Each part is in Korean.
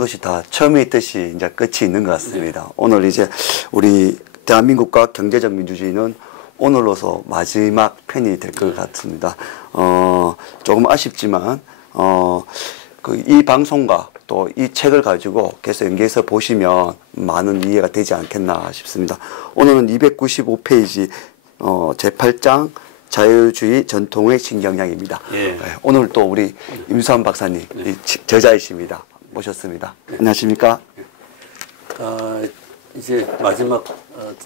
것이 다 처음에 있듯이 이제 끝이 있는 것 같습니다. 네. 오늘 이제 우리 대한민국과 경제적 민주주의는 오늘로서 마지막 편이 될 것 같습니다. 조금 아쉽지만, 이 방송과 또 이 책을 가지고 계속 연계해서 보시면 많은 이해가 되지 않겠나 싶습니다. 오늘은 295페이지, 제8장 자유주의 전통의 신경량입니다. 예. 네, 오늘 또 우리 임수환 박사님, 네. 저자이십니다. 모셨습니다. 네. 안녕하십니까? 이제 마지막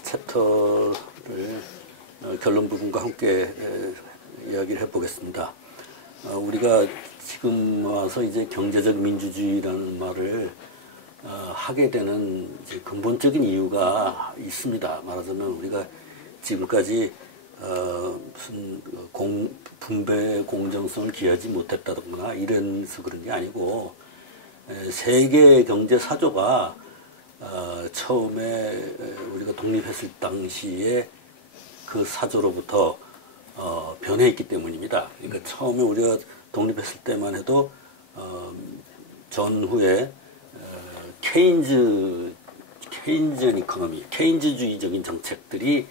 챕터를 결론 부분과 함께 이야기를 해보겠습니다. 우리가 지금 와서 이제 경제적 민주주의라는 말을 하게 되는 이제 근본적인 이유가 있습니다. 말하자면 우리가 지금까지 무슨 분배 공정성을 기하지 못했다거나 이래서 그런 게 아니고 세계 경제 사조가 처음에 우리가 독립했을 당시에 그 사조로부터 변해있기 때문입니다. 그러니까 처음에 우리가 독립했을 때만 해도 전후에 케인즈전 이코노미, 케인즈주의적인 정책들이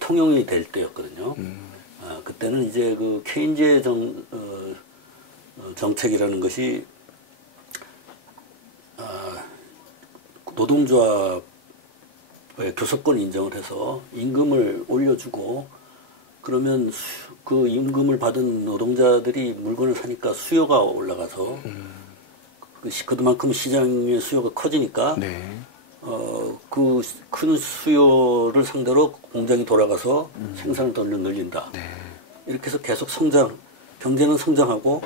통용이 될 때였거든요. 그때는 이제 그 케인즈의 정책이라는 것이 노동조합의 교섭권 인정을 해서 임금을 올려주고 그러면 그 임금을 받은 노동자들이 물건을 사니까 수요가 올라가서 그만큼 시장의 수요가 커지니까 네. 그 큰 수요를 상대로 공장이 돌아가서 생산을 더 늘린다. 네. 이렇게 해서 계속 경제는 성장하고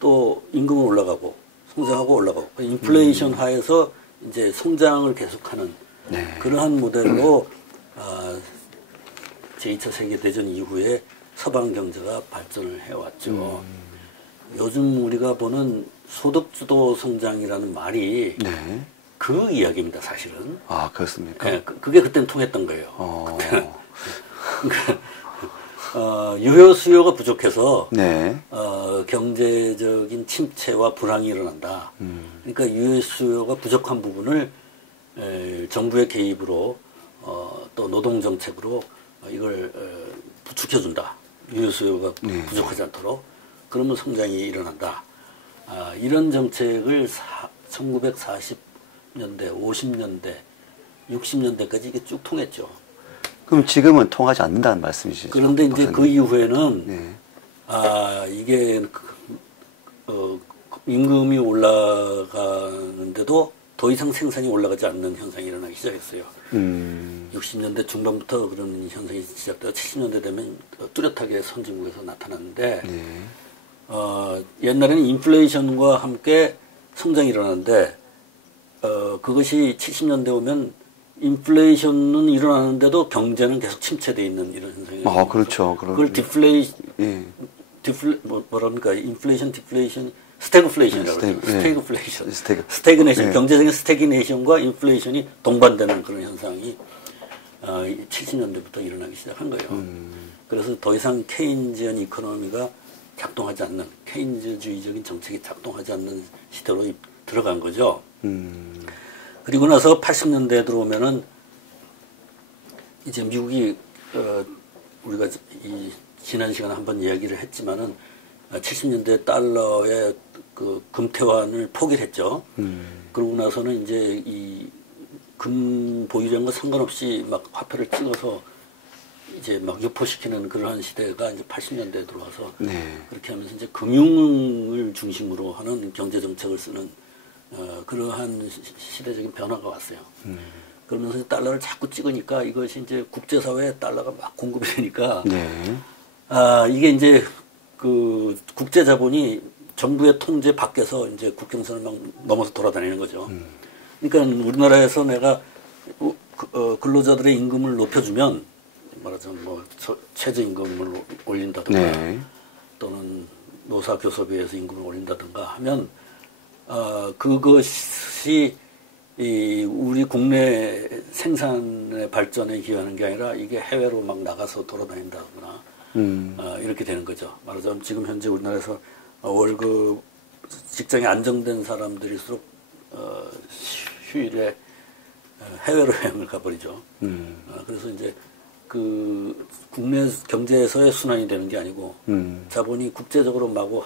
또 임금은 올라가고 성장하고 올라가고 인플레이션 하에서 이제 성장을 계속하는 네. 그러한 모델로 제2차 세계대전 이후에 서방 경제가 발전을 해왔죠. 요즘 우리가 보는 소득주도 성장이라는 말이 네. 그 이야기입니다, 사실은. 아, 그렇습니까? 네, 그게 그때는 통했던 거예요. 유효 수요가 부족해서 네. 경제적인 침체와 불황이 일어난다. 그러니까 유효 수요가 부족한 부분을 정부의 개입으로 또 노동 정책으로 이걸 부축해준다. 유효 수요가 네. 부족하지 않도록. 그러면 성장이 일어난다. 이런 정책을 1940년대, 50년대, 60년대까지 이게 쭉 통했죠. 그럼 지금은 통하지 않는다는 말씀이시죠? 그런데 이제 그 이후에는 네. 이게 임금이 올라가는데도 더 이상 생산이 올라가지 않는 현상이 일어나기 시작했어요. 60년대 중반부터 그런 현상이 시작되어 70년대 되면 뚜렷하게 선진국에서 나타났는데 네. 옛날에는 인플레이션과 함께 성장이 일어나는데 그것이 70년대 오면 인플레이션은 일어나는데도 경제는 계속 침체되어 있는 이런 현상이 그렇죠. 그걸 뭐랍니까? 인플레이션, 디플레이션, 스태그플레이션이라고 그러죠. 스태그네이션, 네. 경제적인 스태그네이션과 인플레이션이 동반되는 그런 현상이 70년대부터 일어나기 시작한 거예요. 그래서 더 이상 케인즈언 이코노미가 작동하지 않는, 케인즈주의적인 정책이 작동하지 않는 시대로 들어간 거죠. 그리고 나서 80년대에 들어오면은 이제 미국이 우리가 지난 시간에 한번 이야기를 했지만은 70년대 달러의 그 금태환을 포기를 했죠. 그러고 나서는 이제 이 금 보유량과 상관없이 막 화폐를 찍어서 이제 막 유포시키는 그러한 시대가 이제 80년대에 들어와서 네. 그렇게 하면서 이제 금융을 중심으로 하는 경제 정책을 쓰는 그러한 시대적인 변화가 왔어요. 그러면서 달러를 자꾸 찍으니까 이것이 이제 국제사회에 달러가 막 공급이 되니까 네. 이게 이제 그 국제 자본이 정부의 통제 밖에서 이제 국경선을 막 넘어서 돌아다니는 거죠. 그러니까 우리나라에서 내가 근로자들의 임금을 높여주면 말하자면 뭐 최저임금을 올린다든가 네. 또는 노사교섭위에서 임금을 올린다든가 하면 그것이 우리 국내 생산의 발전에 기여하는 게 아니라 이게 해외로 막 나가서 돌아다닌다거나 이렇게 되는 거죠. 말하자면 지금 현재 우리나라에서 월급 직장이 안정된 사람들일수록 휴일에 해외로 여행을 가버리죠. 그래서 이제 그 국내 경제에서의 순환이 되는 게 아니고 자본이 국제적으로 마구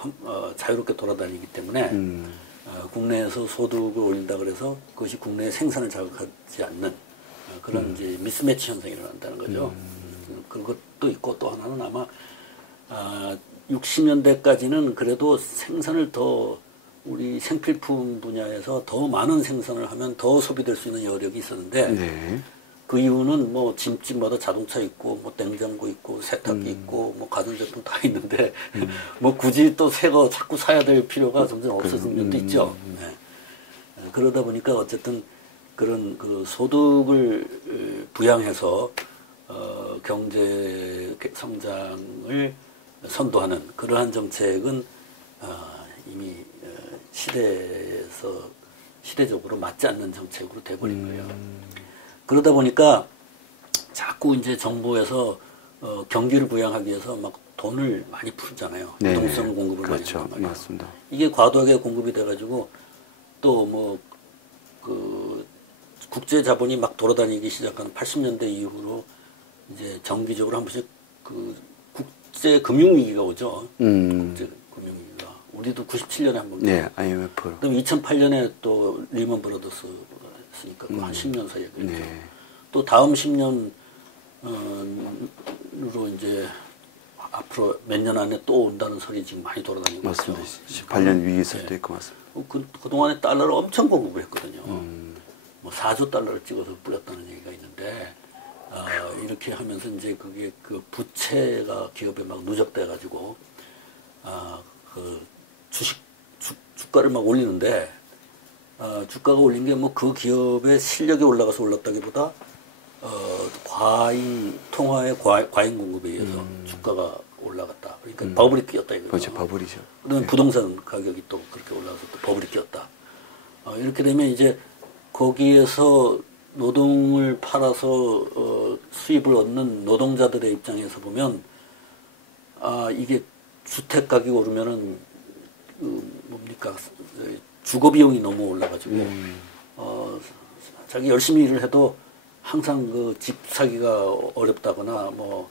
자유롭게 돌아다니기 때문에 국내에서 소득을 올린다 그래서 그것이 국내의 생산을 자극하지 않는 그런 이제 미스매치 현상이 일어난다는 거죠. 그것도 있고 또 하나는 아마 60년대까지는 그래도 생산을 더 우리 생필품 분야에서 더 많은 생산을 하면 더 소비될 수 있는 여력이 있었는데 네. 그 이유는 뭐 집집마다 자동차 있고 뭐 냉장고 있고 세탁기 있고 뭐 가전제품 다 있는데 뭐 굳이 또 새 거 자꾸 사야 될 필요가 점점 없어진 면도 있죠. 네. 그러다 보니까 어쨌든 그런 그 소득을 부양해서 경제 성장을 선도하는 그러한 정책은 이미 시대적으로 맞지 않는 정책으로 돼버린 거예요. 그러다 보니까 자꾸 이제 정부에서 경기를 부양하기 위해서 막 돈을 많이 풀잖아요. 네. 부동산 공급을 그렇죠. 많이 한단 맞습니다. 이게 과도하게 공급이 돼가지고 또 뭐 그 국제 자본이 막 돌아다니기 시작한 80년대 이후로 이제 정기적으로 한 번씩 그 국제 금융 위기가 오죠. 국제 금융 위기가 우리도 97년에 한 번. 네, IMF로. 그다음에 2008년에 또 리먼 브라더스 했으니까 한 10년 사이에 그랬죠. 네. 또 다음 10년으로 이제 앞으로 몇 년 안에 또 온다는 소리 지금 많이 돌아다니고 맞습니다. 있죠. 18년 위기 있을 네. 때 있고 맞습니다. 그동안에 달러를 엄청 공급을 했거든요. 뭐 4조 달러를 찍어서 뿌렸다는 얘기가 있는데 이렇게 하면서 이제 그게 그 부채가 기업에 막 누적돼가지고 그 주가를 막 올리는데 주가가 올린 게 뭐 그 기업의 실력이 올라가서 올랐다기보다 통화의 과잉 공급에 의해서 주가가 올라갔다. 그러니까 버블이 끼었다 이거죠. 그렇죠, 버블이죠. 그다음에 네. 부동산 가격이 또 그렇게 올라가서 또 버블이 끼었다. 이렇게 되면 이제 거기에서 노동을 팔아서 수입을 얻는 노동자들의 입장에서 보면 이게 주택 가격이 오르면은 뭡니까 주거 비용이 너무 올라가지고 자기 열심히 일을 해도 항상 그 집 사기가 어렵다거나 뭐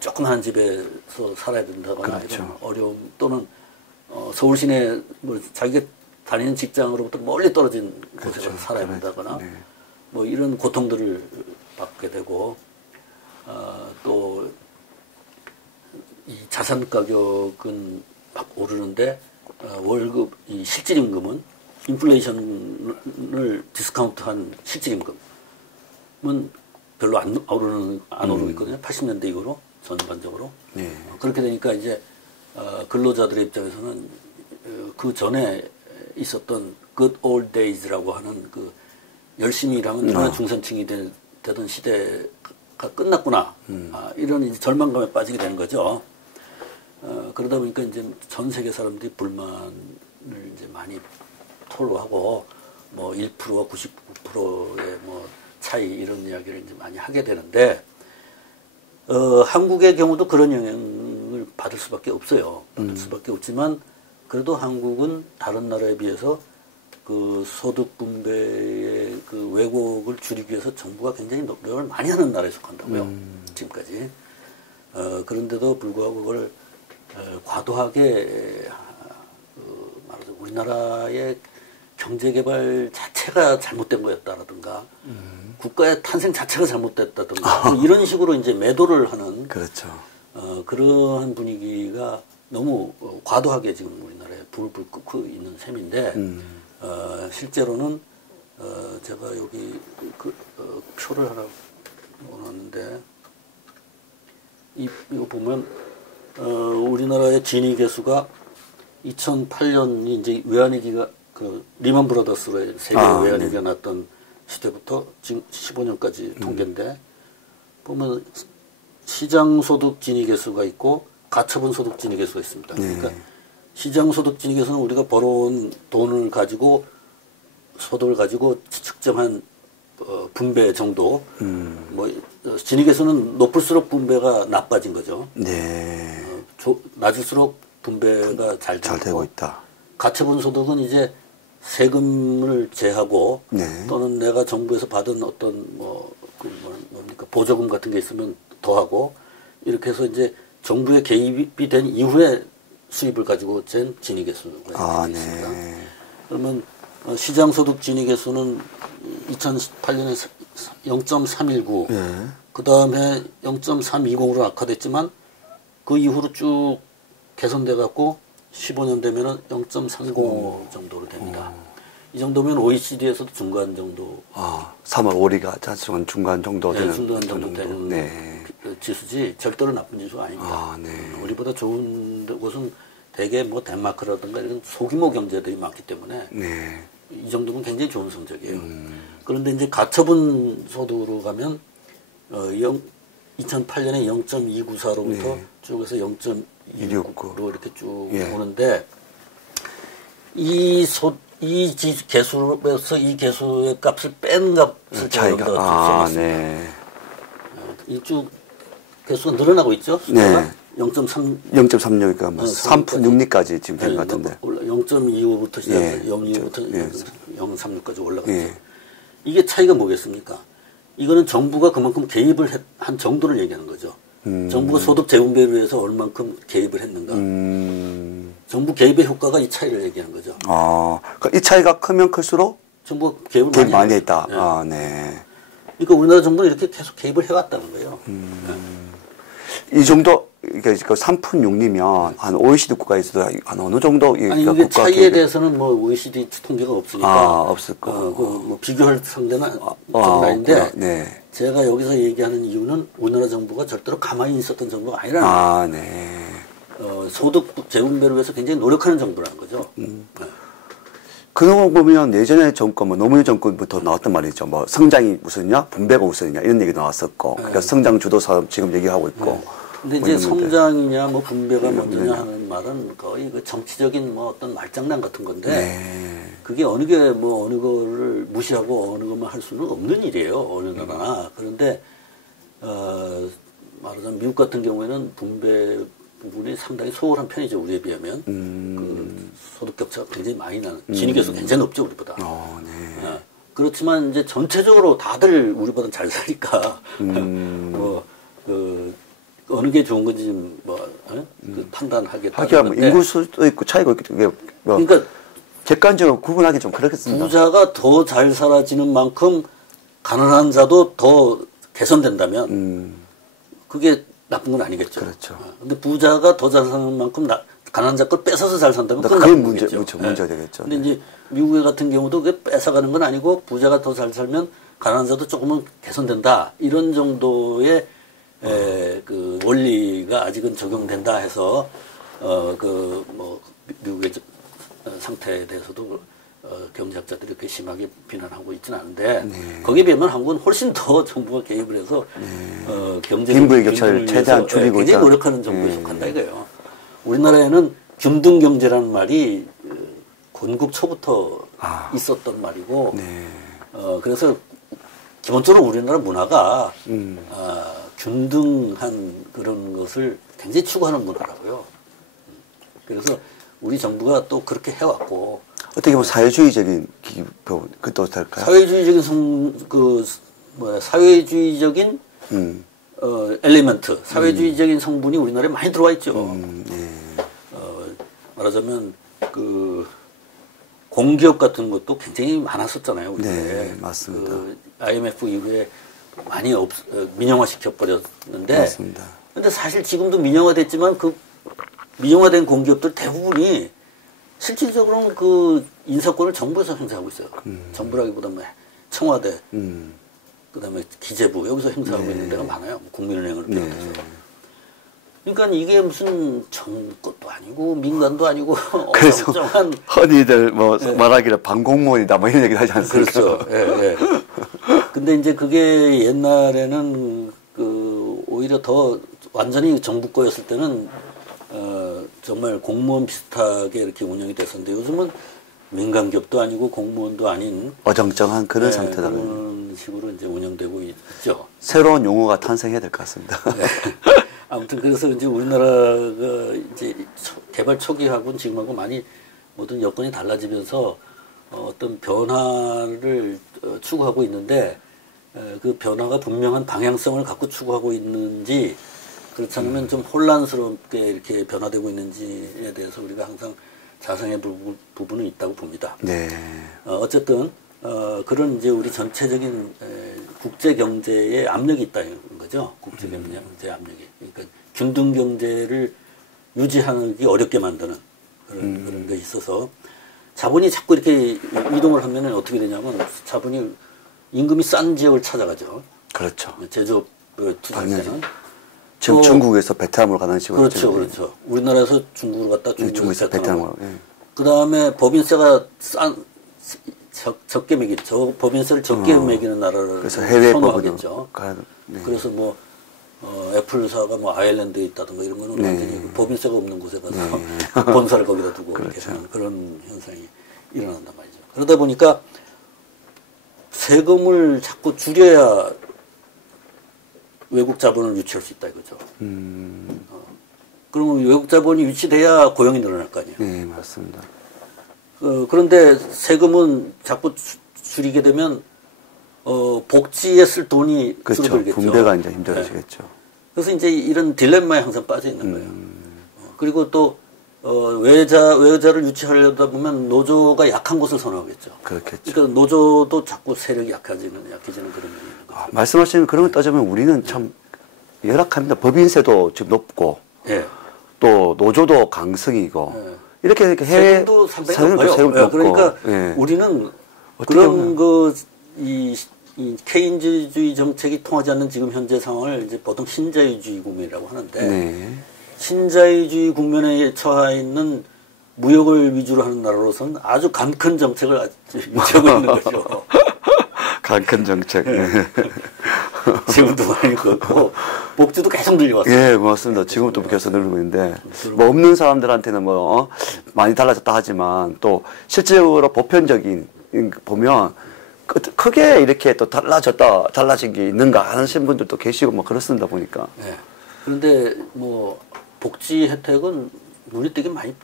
조그마한 집에서 살아야 된다거나 그렇죠. 이런 어려움 또는 서울 시내 뭐 자기가 다니는 직장으로부터 멀리 떨어진 곳에 그렇죠. 가서 살아야 된다거나 네. 뭐 이런 고통들을 받게 되고 또 이 자산 가격은 막 오르는데 월급 이 실질임금은 인플레이션을 디스카운트한 실질임금은 별로 안 오르고 있거든요. 80년대 이후로 전반적으로. 네. 그렇게 되니까 이제 근로자들의 입장에서는 그 전에 있었던 good old days라고 하는 그 열심히 일하면 얼마나 중산층이 되던 시대가 끝났구나. 이런 이제 절망감에 빠지게 되는 거죠. 그러다 보니까 이제 전 세계 사람들이 불만을 이제 많이 토로하고 뭐 1%와 99%의 뭐 차이 이런 이야기를 이제 많이 하게 되는데 한국의 경우도 그런 영향을 받을 수밖에 없어요. 받을 수밖에 없지만 그래도 한국은 다른 나라에 비해서 그 소득 분배의 그 왜곡을 줄이기 위해서 정부가 굉장히 노력을 많이 하는 나라에 속한다고요. 지금까지. 그런데도 불구하고 그걸 과도하게 말하자면 우리나라의 경제개발 자체가 잘못된 거였다라든가 국가의 탄생 자체가 잘못됐다든가 이런 식으로 이제 매도를 하는 그렇죠. 그러한 분위기가 너무 과도하게 지금 우리나라에 불을 끄고 있는 셈인데 실제로는 제가 여기 표를 하나 넣어놨는데 이거 보면 우리나라의 진위 개수가 2008년이 이제 외환위기가 그 리먼 브라더스로 세계 외환위기가 났던 시대부터 지금 15년까지 통계인데 보면 시장소득 진위 개수가 있고 가처분 소득 진위 개수가 있습니다. 그러니까 시장소득 진위 개수는 우리가 벌어온 돈을 가지고 소득을 가지고 측정한 분배 정도. 뭐 진위 개수는 높을수록 분배가 나빠진 거죠. 네. 낮을수록 분배가 잘 되고 있다. 가처분 소득은 이제 세금을 제하고 네. 또는 내가 정부에서 받은 어떤 뭡니까 보조금 같은 게 있으면 더하고 이렇게 해서 이제 정부의 개입이 된 이후에 수입을 가지고 잰 진위계수가 있습니다. 네. 그러면 시장소득 진위계수는 2018년에 0.319, 그 다음에 0.320으로 악화됐지만 그 이후로 쭉 개선돼 갖고 15년 되면은 0.30 정도로 됩니다. 이 정도면 OECD에서도 중간 정도. 3월 5리가 중간 정도 되는. 네, 중간 정도 되는 네. 지수지 절대로 나쁜 지수가 아닙니다. 네. 우리보다 좋은 곳은 대개 뭐 덴마크라든가 이런 소규모 경제들이 많기 때문에 네. 이 정도면 굉장히 좋은 성적이에요. 그런데 이제 가처분 소득으로 가면 2008년에 0.294로부터 네. 쭉 해서 0.269로 이렇게 쭉 예. 오는데 이 개수에서 이 개수의 값을 뺀 값을 차이가 네. 이쭉 개수가 늘어나고 있죠. 네. 0.36. 뭐 3푼 6리까지 지금 된 것 같은데. 0.25부터 시작해서 예. 0.25부터 0.36까지 올라갔죠. 예. 이게 차이가 뭐겠습니까? 이거는 정부가 그만큼 개입을 한 정도를 얘기하는 거죠. 정부가 소득 재분배를 위해서 얼만큼 개입을 했는가. 정부 개입의 효과가 이 차이를 얘기하는 거죠. 그러니까 이 차이가 크면 클수록 정부가 개입을 개입 많이 했다. 네. 네. 그러니까 우리나라 정부는 이렇게 계속 개입을 해왔다는 거예요. 이 정도, 이게 3푼 6리면 한 OECD 국가에서도 한 어느 정도 아니 이게 차이에 대해서는 뭐 OECD 통계가 없으니까 없을 거. 뭐 비교할 상대는 좀 아닌데 네. 제가 여기서 얘기하는 이유는 우리나라 정부가 절대로 가만히 있었던 정부가 아니라는 거예요. 네. 소득 재분배를 위해서 굉장히 노력하는 정부라는 거죠. 네. 그러고 보면 예전에 정권, 노무현 정권부터 나왔던 말이죠. 뭐 성장이 우선이냐, 분배가 우선이냐 이런 얘기 나왔었고, 그러니까 성장 주도 사업 지금 얘기하고 있고. 근데 이제 성장이냐, 뭐 분배가 먼저냐 하는 말은 거의 그 정치적인 뭐 어떤 말장난 같은 건데, 그게 어느 게 뭐 어느 거를 무시하고 어느 것만 할 수는 없는 일이에요. 어느 나라나. 그런데 말하자면 미국 같은 경우에는 분배 부분이 상당히 소홀한 편이죠. 우리에 비하면. 그 소득 격차가 굉장히 많이 나는. 진위계수 굉장히 높죠. 우리보다. 네. 그렇지만 이제 전체적으로 다들 우리보다 잘 사니까 어느 게 좋은 건지 그 판단하겠다. 하기야 뭐 인구 수도 있고 차이가 있기 때문에 그러니까 객관적으로 구분하기 좀 그렇겠습니다. 부자가 더 잘 살아지는 만큼 가난한 자도 더 개선된다면 그게 나쁜 건 아니겠죠. 그렇죠. 근데 부자가 더 잘 사는 만큼 가난한 자 걸 뺏어서 잘 산다면 그건 그게 나쁜 문제가 거겠죠. 되겠죠. 근데 이제 미국 같은 경우도 그게 뺏어가는 건 아니고 부자가 더 잘 살면 가난한 자도 조금은 개선된다. 이런 정도의 그 원리가 아직은 적용된다 해서 미국의 상태에 대해서도 경제학자들이 그렇게 심하게 비난하고 있지는 않은데 거기에 비하면 한국은 훨씬 더 정부가 개입을 해서 경제적 빈부의 격차를 최대한 줄이고 굉장히 노력하는 정부에 속한다 이거예요. 우리나라에는 균등 경제라는 말이 건국 초부터 있었던 말이고 그래서 기본적으로 우리나라 문화가 균등한 그런 것을 굉장히 추구하는 문화라고요. 그래서 우리 정부가 또 그렇게 해왔고 어떻게 보면 사회주의적인 기본 그것도 될까요? 사회주의적인 엘리먼트, 사회주의적인 성분이 우리나라에 많이 들어와 있죠. 말하자면 그 공기업 같은 것도 굉장히 많았었잖아요. 우리나라에. 네, 맞습니다. 그 IMF 이후에 많이 민영화시켜 버렸는데. 맞습니다. 근데 사실 지금도 민영화됐지만 그 민영화된 공기업들 대부분이 실질적으로는 그 인사권을 정부에서 행사하고 있어요. 정부라기보다 뭐 청와대, 그다음에 기재부 여기서 행사하고 있는 데가 많아요. 국민은행을 비롯해서. 그러니까 이게 무슨 정부 것도 아니고 민간도 아니고 그래서 어정쩡한 흔히들 말하기를 반공무원이다 뭐 이런 얘기를 하지 않습니까? 그렇죠. 예. 근데 이제 그게 옛날에는 그 오히려 더 완전히 정부 거였을 때는 정말 공무원 비슷하게 이렇게 운영이 됐었는데 요즘은 민간기업도 아니고 공무원도 아닌 어정쩡한 그런 상태다. 그런 식으로 이제 운영되고 있죠. 새로운 용어가 탄생해야 될 것 같습니다. 네. 아무튼 그래서 이제 우리나라가 이제 개발 초기하고는 지금하고 많이 모든 여건이 달라지면서 어떤 변화를 추구하고 있는데 그 변화가 분명한 방향성을 갖고 추구하고 있는지 그렇지 않으면 좀 혼란스럽게 이렇게 변화되고 있는지에 대해서 우리가 항상 자성의 부분은 있다고 봅니다. 네. 어쨌든 그런 이제 우리 전체적인 국제 경제에 압력이 있다는 거죠. 국제 경제 압력이. 그러니까 균등 경제를 유지하기 어렵게 만드는 그런 게 있어서 자본이 자꾸 이렇게 이동을 하면은 어떻게 되냐면 자본이 임금이 싼 지역을 찾아가죠. 그렇죠. 제조업을 투자할 때는. 지금 중국에서 베트남으로 가는 식으로. 그렇죠, 그렇죠. 우리나라에서 중국으로 갔다 중국에서 베트남으로. 예. 그 다음에 법인세가 적게 매기죠. 법인세를 적게 매기는 나라를 그래서 해외 선호하겠죠. 네. 그래서 뭐 애플사가 뭐 아일랜드에 있다든가 이런 거는 완전히 법인세가 없는 곳에 가서 본사를 거기다 두고 그렇죠. 이렇게 하는 그런 현상이 일어난단 말이죠. 그러다 보니까 세금을 자꾸 줄여야 외국 자본을 유치할 수 있다 이거죠. 그러면 외국 자본이 유치돼야 고용이 늘어날 거 아니에요. 네, 맞습니다. 그런데 세금은 자꾸 줄이게 되면 복지에 쓸 돈이 그렇죠. 줄어들겠죠. 분배가 이제 힘들어지겠죠. 네. 그래서 이제 이런 딜레마에 항상 빠져 있는 거예요. 그리고 또 외자를 유치하려다 보면 노조가 약한 곳을 선호하겠죠. 그렇겠죠. 그러니까 노조도 자꾸 세력이 약해지는 그런 면이 있는 거죠. 말씀하시는 그런 걸 따지면 우리는 참 열악합니다. 법인세도 지금 높고, 예. 또 노조도 강성이고, 예. 이렇게 해외 세금도 상당히 높아요. 세금도 높고, 그러니까 예. 우리는 그런 이 케인즈주의 정책이 통하지 않는 지금 현재 상황을 이제 보통 신자유주의 국면이라고 하는데, 네. 신자유주의 국면에 처해 있는 무역을 위주로 하는 나라로서는 아주 간큰 정책을 유지하고 있는 거죠. 간큰 정책. 네. 지금도 많이 그렇고 복지도 계속 늘려왔어요. 예, 고맙습니다. 지금도 계속 늘고 있는데 뭐 없는 사람들한테는 뭐 많이 달라졌다 하지만 또 실질적으로 보편적인 보면 크게 이렇게 또 달라진 게 있는가 하는 분들도 계시고 뭐 그렇습니다 보니까. 네. 그런데 뭐 복지 혜택은 눈에 띄게 많이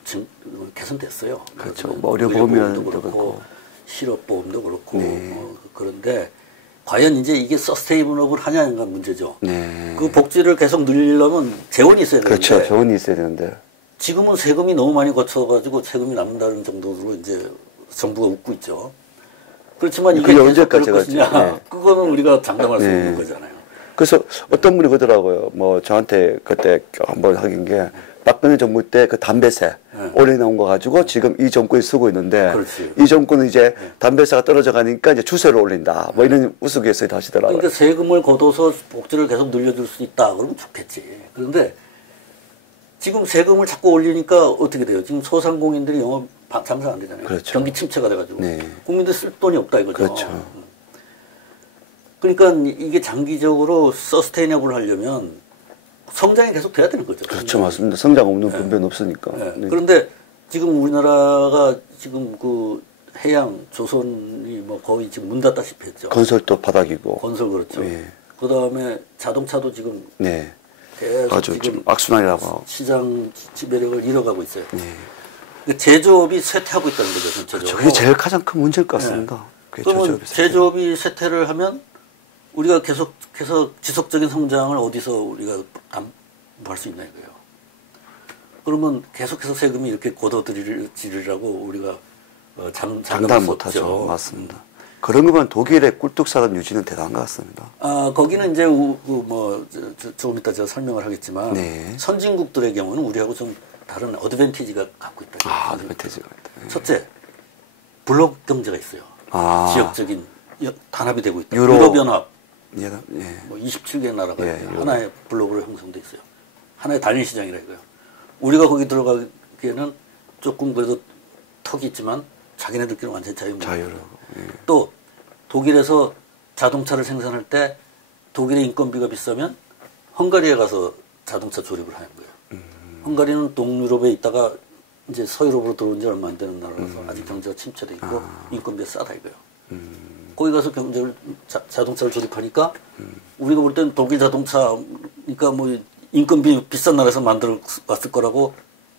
개선됐어요. 그렇죠. 뭐 의료보험이라도 그렇고 실업보험도 그렇고 네. 그런데 과연 이제 이게 서스테이블을 하냐는 문제죠. 네. 그 복지를 계속 늘리려면 재원이 있어야 되는데. 그렇죠. 재원이 있어야 되는데. 지금은 세금이 너무 많이 거쳐가지고 세금이 남는다는 정도로 이제 정부가 웃고 있죠. 그렇지만 이게 언제까지 것이냐? 네. 그거는 우리가 장담할 수 네. 없는 거잖아요. 그래서 어떤 분이 그러더라고요. 뭐 저한테 그때 한번 하긴 게 박근혜 정부 때 그 담배세 올려놓은 거 가지고 지금 이 정권이 쓰고 있는데 그렇지. 이 정권은 이제 담배세가 떨어져 가니까 이제 주세를 올린다. 뭐 이런 우스갯소리 하시더라고요. 그러니까 세금을 걷어서 복지를 계속 늘려줄 수 있다. 그러면 좋겠지. 그런데 지금 세금을 자꾸 올리니까 어떻게 돼요? 지금 소상공인들이 영업 장사 안 되잖아요. 그렇죠. 경기 침체가 돼가지고 네. 국민들 쓸 돈이 없다 이거죠. 그렇죠. 그러니까 이게 장기적으로 서스테이너블 하려면 성장이 계속 돼야 되는 거죠. 그렇죠, 맞습니다. 성장 없는 분배는 없으니까. 네. 네. 그런데 지금 우리나라가 지금 그 해양 조선이 뭐 거의 지금 문 닫다시피 했죠. 건설도 바닥이고. 건설 그렇죠. 네. 그 다음에 자동차도 지금 네. 계속 아주 지금 좀 악순환이라고. 시장 지배력을 잃어가고 있어요. 네. 그러니까 제조업이 쇠퇴하고 있다는 거죠, 전체적으로. 그렇죠. 그게 제일 가장 큰 문제일 것 같습니다. 그게 그러면 제조업이 쇠퇴를 하면 우리가 계속해서 지속적인 성장을 어디서 우리가 담보할 수 있나 이거예요. 그러면 계속해서 세금이 이렇게 걷어들이라고 우리가 장담 못하죠. 맞습니다. 그런 거면 독일의 꿀뚝사단 유지는 대단한 것 같습니다. 거기는 이제 조금 이따 제가 설명을 하겠지만 네. 선진국들의 경우는 우리하고 좀 다른 어드밴티지가 갖고 있다. 어드밴티지가 있다. 네. 첫째, 블록 경제가 있어요. 지역적인 단합이 되고 있다. 유럽연합. 예. 뭐 27개 나라가 하나의 블록으로 형성돼 있어요. 하나의 단일 시장이라 이거요. 우리가 거기 들어가기에는 조금 그래도 턱이 있지만 자기네들끼리 완전히 자유로. 또 독일에서 자동차를 생산할 때 독일의 인건비가 비싸면 헝가리에 가서 자동차 조립을 하는 거예요. 헝가리는 동유럽에 있다가 이제 서유럽으로 들어온 지 얼마 안 되는 나라라서 아직 경제가 침체돼 있고 인건비가 싸다 이거예요. 거기 가서 자동차를 조립하니까 우리가 볼 때는 독일 자동차니까 뭐 인건비 비싼 나라에서 만들어 왔을 거라고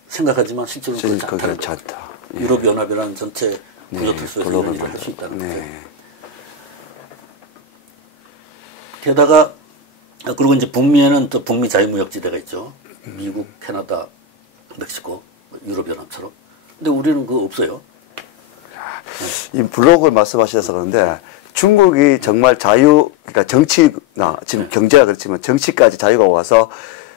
생각하지만 실제로 그렇지 않다. 않다. 유럽연합이라는 전체 프로토스에서 이런 일을 할 수 있다는 거죠. 네. 게다가 그리고 이제 북미에는 또 북미 자유무역지대가 있죠. 미국, 캐나다, 멕시코, 유럽연합처럼. 근데 우리는 그거 없어요. 이 블록을 말씀하셔서 그런데 중국이 정말 그러니까 정치나 지금 경제가 그렇지만 정치까지 자유가 와서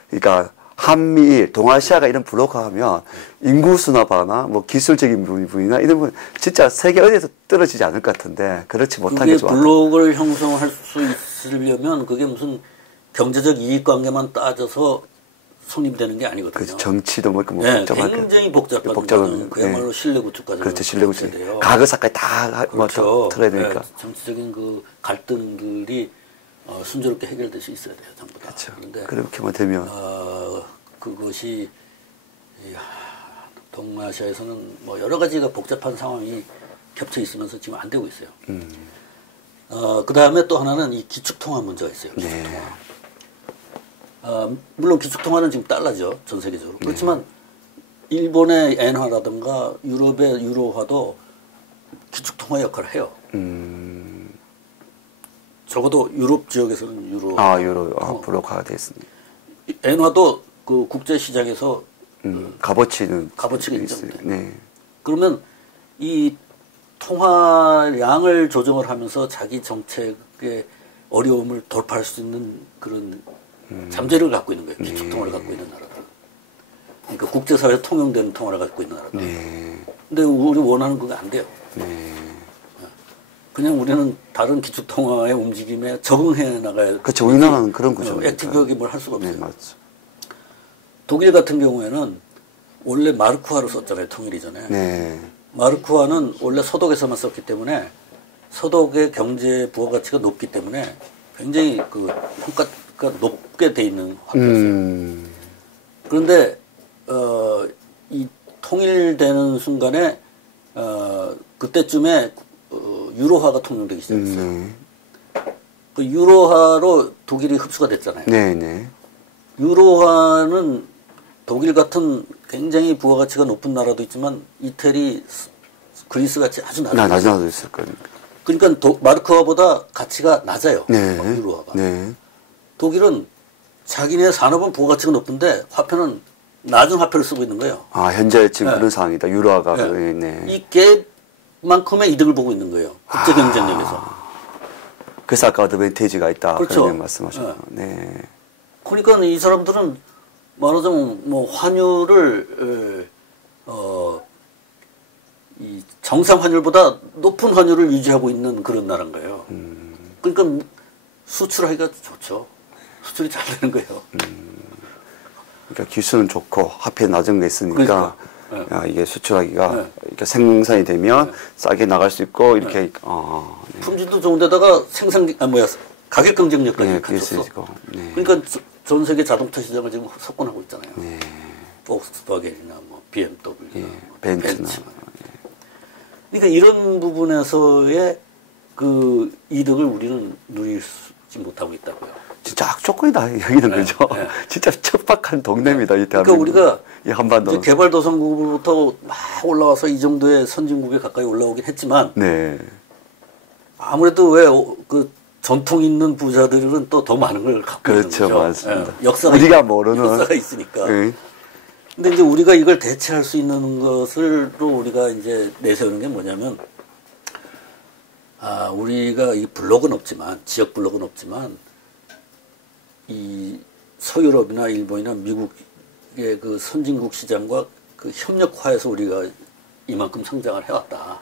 그러니까 한미일, 동아시아가 이런 블록화하면 인구 순환화나 뭐 기술적인 부분이나 이런 부분 진짜 세계 어디에서 떨어지지 않을 것 같은데 그렇지 못한 게 좋아요. 블록을 형성할 수 있으려면 그게 무슨 경제적 이익 관계만 따져서 성립되는 게 아니거든요. 그렇죠. 정치도 뭐 네, 굉장히 복잡한 그야말로 네. 신뢰 구축 과정을 그렇죠. 신뢰 구축. 가거사까지 다 그렇죠. 틀어야 되니까. 네, 정치적인 그 갈등들이 순조롭게 해결될 수 있어야 돼요, 전부 다. 그렇죠. 그런데 그렇게만 되면 그것이 동아시아에서는 뭐 여러 가지가 복잡한 상황이 겹쳐 있으면서 지금 안 되고 있어요. 그 다음에 또 하나는 이 기축통화 문제가 있어요. 기축통화. 네. 물론 기축통화는 지금 달러죠, 전 세계적으로. 그렇지만 일본의 엔화라든가 유럽의 유로화도 기축통화 역할을 해요. 적어도 유럽 지역에서는 유로. 블록화가 됐습니다. 엔화도 그 국제 시장에서 값어치가 인정돼. 네. 그러면 이 통화량을 조정을 하면서 자기 정책의 어려움을 돌파할 수 있는 그런 잠재력을 갖고 있는 거예요. 기축통화를 갖고 있는 나라들. 그러니까 국제사회에 통용되는 통화를 갖고 있는 나라들. 근데 우리 원하는 그거 안 돼요. 그냥 우리는 다른 기축통화의 움직임에 적응해 나가야. 그렇죠. 우리나라는 그런 구조니까. 액티브하게 뭘 할 수가 없어요. 네, 맞죠. 독일 같은 경우에는 원래 마르크화로 썼잖아요. 통일 이전에. 네. 마르크화는 원래 서독에서만 썼기 때문에 서독의 경제 부가가치가 높기 때문에 굉장히 그 평가가 높게 돼 있는 화폐였어요. 그런데 이 통일되는 순간에 그때쯤에 유로화가 통용되기 시작했어요. 그 유로화로 독일이 흡수가 됐잖아요. 네네. 유로화는 독일 같은 굉장히 부가가치가 높은 나라도 있지만 이태리, 그리스 같이 아주 낮아도 있을 거니까. 그러니까 마르크화보다 가치가 낮아요. 네. 유로화가. 네. 독일은 자기네 산업은 부가가치가 높은데 화폐는 낮은 화폐를 쓰고 있는 거예요. 현재 지금 그런 상황이다. 유로화가. 네. 이 갭만큼의 이득을 보고 있는 거예요. 국제 경쟁력에서. 그래서 아까 어드밴티지가 있다. 그렇죠. 그런 말씀하셨죠. 네. 그러니까 이 사람들은 말하자면 뭐 환율을 이 정상 환율보다 높은 환율을 유지하고 있는 그런 나라인 거예요. 그러니까 수출하기가 좋죠. 수출이 잘 되는 거예요. 그러니까 기술은 좋고 화폐 낮은 게 있으니까 그러니까. 이게 수출하기가 이렇게 생산이 되면 싸게 나갈 수 있고 이렇게 네. 품질도 좋은데다가 가격 경쟁력까지 갖췄어. 그러니까 전 세계 자동차 시장을 지금 석권하고 있잖아요. 폭스바겐이나 뭐 BMW나 벤츠나. 그러니까 이런 부분에서의 그 이득을 우리는 누리지 못하고 있다고요. 진짜 악조건이다 여기는 그죠. 진짜 척박한 동네입니다 이 대한민국. 그러니까 우리가 이 한반도 이제 개발도상국으로부터 막 올라와서 이 정도의 선진국에 가까이 올라오긴 했지만 아무래도 왜 그 전통 있는 부자들은 또 더 많은 걸 갖고 있는 거죠. 맞습니다. 역사가 우리가 모르는 역사가 있으니까. 근데 이제 우리가 이걸 대체할 수 있는 것을 또 우리가 이제 내세우는 게 뭐냐면 우리가 이 블록은 없지만 지역 블록은 없지만 이 서유럽이나 일본이나 미국의 그 선진국 시장과 그 협력화해서 우리가 이만큼 성장을 해왔다.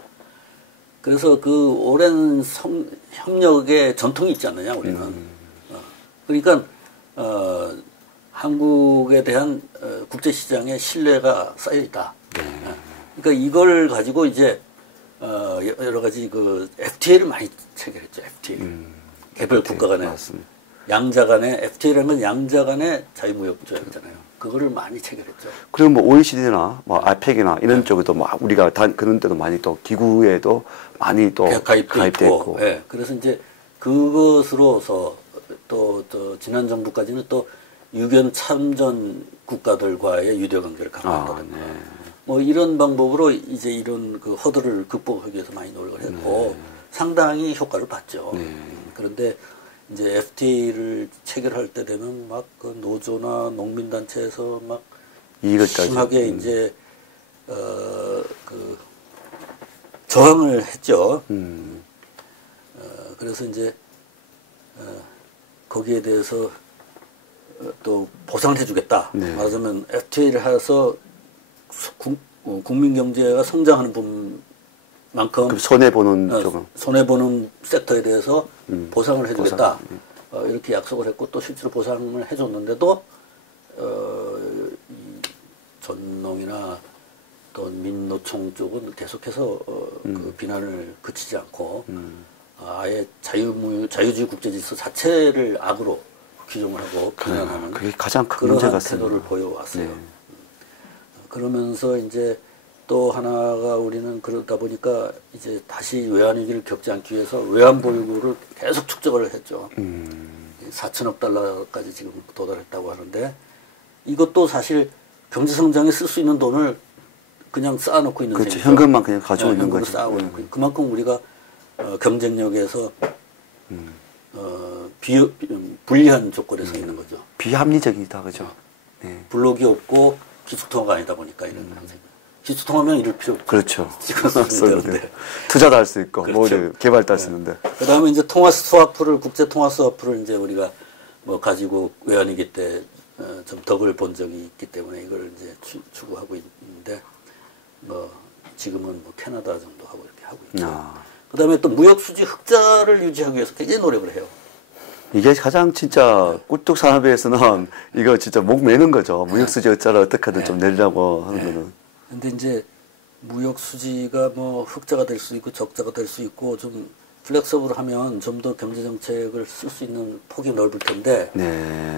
그래서 그 오랜 협력의 전통이 있지 않느냐 우리는. 그러니까 한국에 대한 국제 시장의 신뢰가 쌓여 있다. 그러니까 이걸 가지고 이제 여러 가지 그 FTA를 많이 체결했죠. FTA. 개별 국가 간의 양자 간의 FTA라는 건 양자 간의 자유무역 조약이잖아요. 그거를 많이 체결했죠. 그리고 뭐 OECD나 뭐 아펙이나 이런 쪽에도 막 우리가 그런 데도 많이 또 기구에도 많이 또 가입됐고. 그래서 이제 그것으로서 또 지난 정부까지는 또 유견 참전 국가들과의 유대 관계를 강화한다든가 뭐 이런 방법으로 이제 이런 그 허들을 극복하기 위해서 많이 노력을 했고 상당히 효과를 봤죠. 그런데 이제 FTA를 체결할 때 되면 막 그 노조나 농민단체에서 막 이것까지 심하게 이제 그 저항을 했죠. 그래서 이제 거기에 대해서 또 보상을 해주겠다. 말하자면 FTA를 해서 국민 경제가 성장하는 분만큼 손해보는 쪽은 손해보는 섹터에 대해서 보상을 해주겠다. 이렇게 약속을 했고 또 실제로 보상을 해줬는데도 이 전농이나 또 민노총 쪽은 계속해서 그 비난을 그치지 않고 아예 자유주의 국제질서 자체를 악으로 규정을 하고 비난하는 그게 가장 큰 문제 그러한 같습니다. 태도를 보여왔어요. 그러면서 이제 또 하나가 우리는 그러다 보니까 이제 다시 외환위기를 겪지 않기 위해서 외환보유고를 계속 축적을 했죠. 4천억 달러까지 지금 도달했다고 하는데 이것도 사실 경제성장에 쓸 수 있는 돈을 그냥 쌓아놓고 있는 그렇죠. 셈이죠. 현금만 그냥 가지고 있는 거죠. 쌓아놓고 있는 그만큼 우리가 경쟁력에서 불리한 조건에 서 있는 거죠. 비합리적이다, 그죠? 네. 블록이 없고 기축통화가 아니다 보니까 이런 상태. 기축통화면 이럴 필요 없죠. 그렇죠. 되는데. 투자도 할 수 있고, 그렇죠. 뭐 개발도 할 수 있는데. 그 다음에 이제 통화 스와프를, 국제 통화 스와프를 이제 우리가 뭐 가지고 외환위기 때 좀 덕을 본 적이 있기 때문에 이걸 이제 추구하고 있는데, 뭐 지금은 뭐 캐나다 정도 하고 이렇게 하고 있죠. 그 다음에 또 무역수지 흑자를 유지하기 위해서 굉장히 노력을 해요. 이게 가장 진짜 꿀뚝 산업에서는 이거 진짜 목 매는 거죠. 무역수지 흑자를 어떻게든 좀 내려고 하는 거는. 근데 이제 무역 수지가 뭐 흑자가 될 수 있고 적자가 될 수 있고 좀 플렉서블하면 좀 더 경제 정책을 쓸 수 있는 폭이 넓을 텐데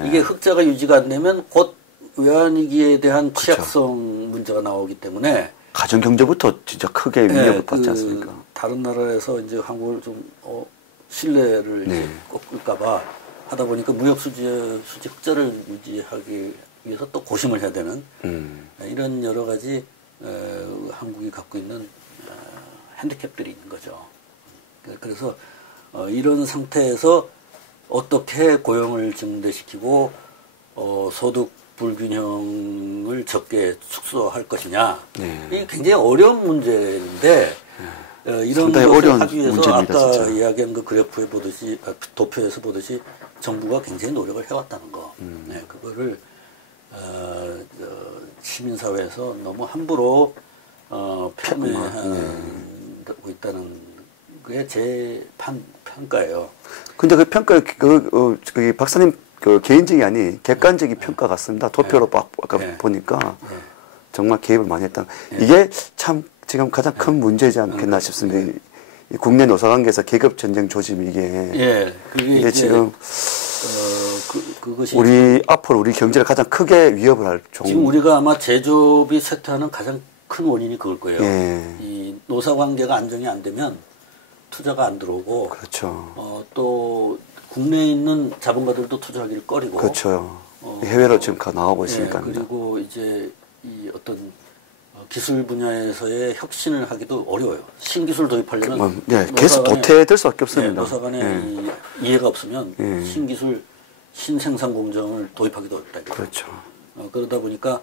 이게 흑자가 유지가 안 되면 곧 외환위기에 대한 취약성 문제가 나오기 때문에 가정 경제부터 진짜 크게 위협을 받지 않습니까? 다른 나라에서 이제 한국을 좀 신뢰를 이제 꺾을까봐 하다 보니까 무역 수지 흑자를 유지하기 위해서 또 고심을 해야 되는 이런 여러 가지 한국이 갖고 있는 핸디캡들이 있는 거죠. 그래서 이런 상태에서 어떻게 고용을 증대시키고 소득 불균형을 적게 축소할 것이냐. 이게 굉장히 어려운 문제인데 이런 것을 하기 위해서 문제입니다, 아까 진짜. 이야기한 그 그래프에 보듯이 도표에서 보듯이 정부가 굉장히 노력을 해왔다는 거. 그거를 시민사회에서 너무 함부로 폄훼하고 있다는 게 제 평가예요. 근데 그 평가, 그 박사님 그 개인적이 아닌 객관적인 평가 같습니다. 도표로 아까 보니까 정말 개입을 많이 했다. 이게 참 지금 가장 큰 문제지 않겠나 싶습니다. 이 국내 노사관계에서 계급 전쟁 조짐이 이게 지금 그것이 앞으로 우리 경제를 가장 크게 위협을 할 지금 우리가 아마 제조업이 쇠퇴하는 가장 큰 원인이 그걸 거예요. 이 노사관계가 안정이 안 되면 투자가 안 들어오고, 그렇죠. 또 국내에 있는 자본가들도 투자하기를 꺼리고, 그렇죠. 해외로 지금 나오고 있으니까. 그리고 이제 이 어떤 기술 분야에서의 혁신을 하기도 어려워요. 신기술 도입하려면 계속 도태될 수밖에 없습니다. 노사간의 이해가 없으면 신기술, 신생산 공정을 도입하기도 어렵다. 그렇죠. 그러다 보니까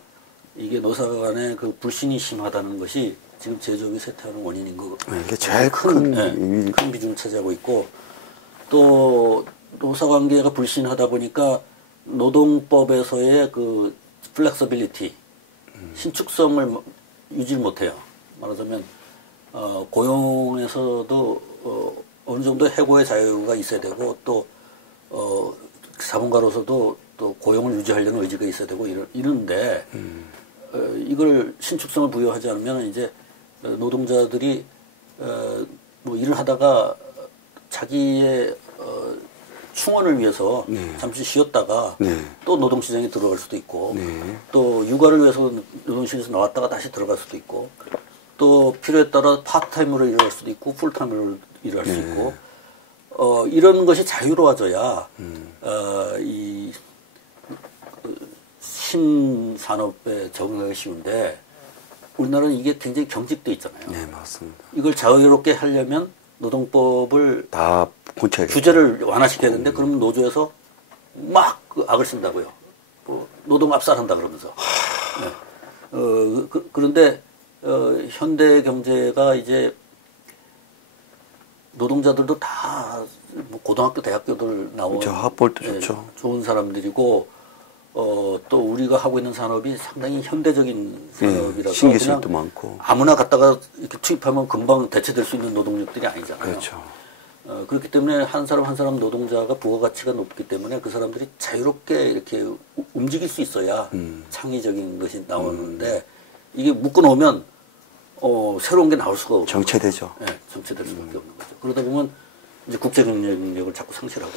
이게 노사간의 그 불신이 심하다는 것이 지금 제조업이 쇠퇴하는 원인인 거. 이게 제일 큰 비중을 차지하고 있고, 또 노사관계가 불신하다 보니까 노동법에서의 그 플렉서빌리티, 신축성을 유지를 못해요. 말하자면 고용에서도 어느 정도 해고의 자유가 있어야 되고 또 자본가로서도 또 고용을 유지하려는 의지가 있어야 되고 이러는데 이걸 신축성을 부여하지 않으면 이제 노동자들이 뭐 일을 하다가 자기의 충원을 위해서 잠시 쉬었다가 또 노동시장에 들어갈 수도 있고 또 육아를 위해서 노동시장에서 나왔다가 다시 들어갈 수도 있고 또 필요에 따라 파트타임으로 일할 수도 있고 풀타임으로 일할 수 있고 이런 것이 자유로워져야 이 신산업에 적응하기 쉬운데 우리나라는 이게 굉장히 경직돼 있잖아요. 네, 맞습니다. 이걸 자유롭게 하려면 노동법을 다 고쳐야겠죠. 규제를 완화시켜야 되는데 그러면 노조에서 막 그 악을 쓴다고요. 뭐 노동 압살한다 그러면서. 네. 그런데 현대 경제가 이제 노동자들도 다 뭐 고등학교, 대학교들 나온 학벌도 좋죠. 좋은 사람들이고 또 우리가 하고 있는 산업이 상당히 현대적인 산업이라서 신기술도 많고 아무나 갖다가 이렇게 투입하면 금방 대체될 수 있는 노동력들이 아니잖아요. 그렇죠. 그렇기 때문에 한 사람 한 사람 노동자가 부가가치가 높기 때문에 그 사람들이 자유롭게 이렇게 움직일 수 있어야 창의적인 것이 나오는데 이게 묶어놓으면 새로운 게 나올 수가 없고 정체되죠. 네, 정체될 수밖에 없는 거죠. 그러다 보면 이제 국제 경쟁력을 자꾸 상실하고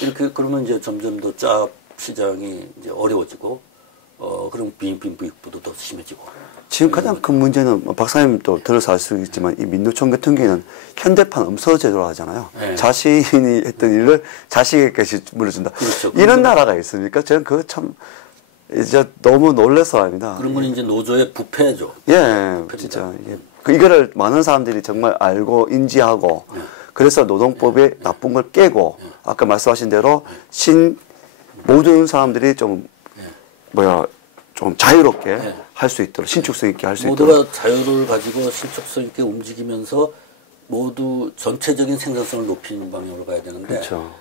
이렇게 그러면 이제 점점 더 짭 시장이 이제 어려워지고 그럼 빈빈 부익부도 더 심해지고. 지금 가장 큰 문제는 박사님도 들어서 알 수 있지만 이 민노총 같은 경우에는 현대판 음서 제도로 하잖아요. 네. 자신이 했던 일을 자식에게 물어준다. 그렇죠. 이런 나라가 있습니까? 저는 그거 참 이제 너무 놀라서 합니다. 그런 건 이제 노조의 부패죠. 예, 진짜 이거를 많은 사람들이 정말 알고 인지하고 그래서 노동법의 나쁜 걸 깨고 아까 말씀하신 대로 모든 사람들이 좀 좀 자유롭게 할 수 있도록 신축성 있게 할 수 있도록 모두가 자유를 가지고 신축성 있게 움직이면서 모두 전체적인 생산성을 높이는 방향으로 가야 되는데 그렇죠.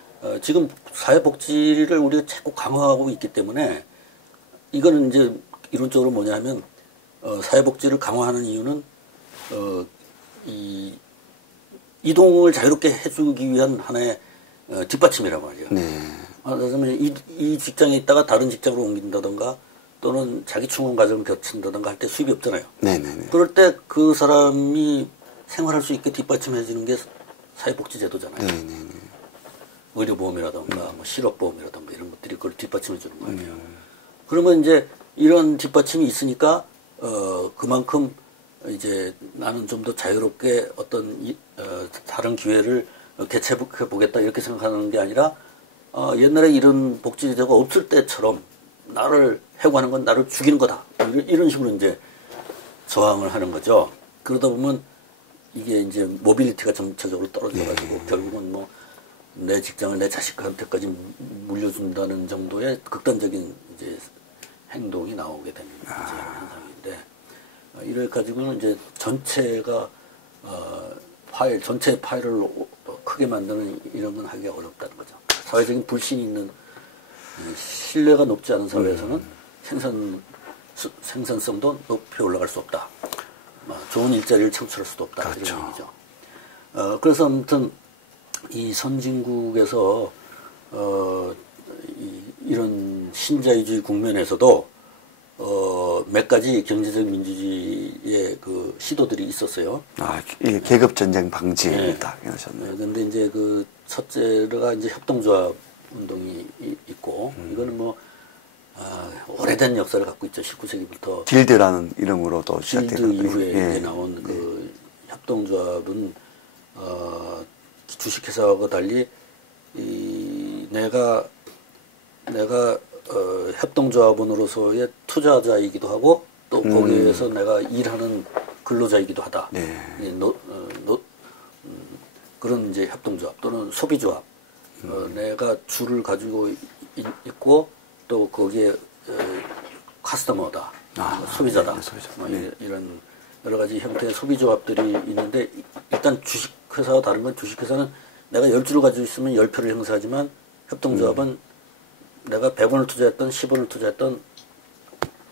지금 사회복지를 우리가 자꾸 강화하고 있기 때문에 이거는 이제 이론적으로 뭐냐면 사회복지를 강화하는 이유는 이동을 자유롭게 해주기 위한 하나의 뒷받침이란 말이에요. 네. 그러면 이 직장에 있다가 다른 직장으로 옮긴다던가 또는 자기 충원 과정을 거친다던가 할 때 수입이 없잖아요. 네네네. 그럴 때 그 사람이 생활할 수 있게 뒷받침해 주는 게 사회복지제도잖아요. 네네네. 의료보험이라던가 뭐 실업보험이라던가 이런 것들이 그걸 뒷받침해 주는 거 아니에요. 그러면 이제 이런 뒷받침이 있으니까 그만큼 이제 나는 좀 더 자유롭게 어떤 다른 기회를 개최해 보겠다 이렇게 생각하는 게 아니라 옛날에 이런 복지제도가 없을 때처럼 나를 해고하는 건 나를 죽이는 거다 이런 식으로 이제 저항을 하는 거죠. 그러다 보면 이게 이제 모빌리티가 전체적으로 떨어져가지고 결국은 뭐 내 직장을 내 자식한테까지 물려준다는 정도의 극단적인 이제 행동이 나오게 되는 현상인데 이래 가지고는 이제 전체가 전체 파일을 크게 만드는 이런 건 하기가 어렵다는 거죠. 사회적인 불신이 있는 신뢰가 높지 않은 사회에서는 생산성도 높이 올라갈 수 없다. 좋은 일자리를 창출할 수도 없다. 그렇죠. 이런 얘기죠. 그래서 아무튼 이 선진국에서 이런 신자유주의 국면에서도 몇 가지 경제적 민주주의의 그 시도들이 있었어요. 이게 계급 전쟁 방지입니다. 네. 그런데 이제 그 첫째가 이제 협동조합 운동이 있고 이거는 뭐 오래된 역사를 갖고 있죠. 19세기부터 길드라는 이름으로도 길드 시작되는 이후에 이제 나온 그 협동조합은 주식회사하고 달리 내가 협동조합원으로서의 투자자이기도 하고 또 거기에서 내가 일하는 근로자이기도 하다. 네. 그런 이제 협동조합 또는 소비조합. 내가 주를 가지고 있고 또 거기에 카스터머다. 소비자다. 이런 여러 가지 형태의 소비조합들이 있는데 일단 주식회사와 다른 건 주식회사는 내가 10주를 가지고 있으면 10표를 행사하지만 협동조합은 내가 100원을 투자했던 10원을 투자했던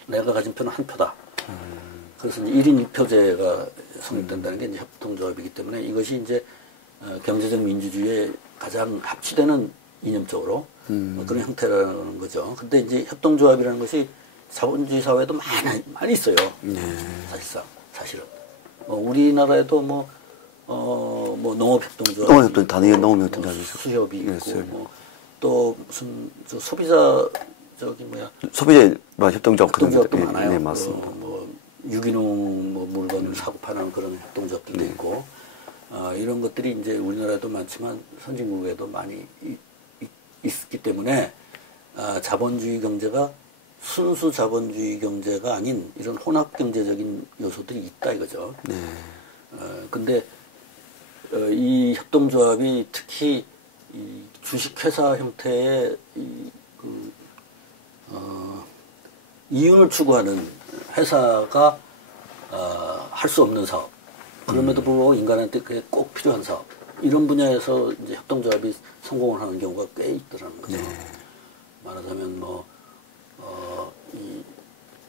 내가 가진 표는 한 표다. 그래서 이제 1인 1표제가 성립된다는 게 이제 협동조합이기 때문에 이것이 이제 경제적 민주주의의 가장 합치되는 이념적으로 그런 형태라는 거죠. 근데 이제 협동조합이라는 것이 자본주의 사회에도 많이 있어요. 사실은. 우리나라에도 뭐 농업협동조합. 농업협동조합. 수협이 있고, 또 무슨 소비자 소비자 협동조합 협동조합도 많아요. 네, 맞습니다. 유기농 물건을 사고 파는 그런 협동조합들도 있고 이런 것들이 이제 우리나라에도 많지만 선진국에도 많이 있기 때문에 자본주의 경제가 순수 자본주의 경제가 아닌 이런 혼합 경제적인 요소들이 있다 이거죠. 네. 근데 이 협동조합이 특히 이 주식회사 형태의 이윤을 추구하는 회사가 할 수 없는 사업, 그럼에도 불구하고 인간한테 그게 꼭 필요한 사업, 이런 분야에서 이제 협동조합이 성공을 하는 경우가 꽤 있더라는 거죠. 네. 말하자면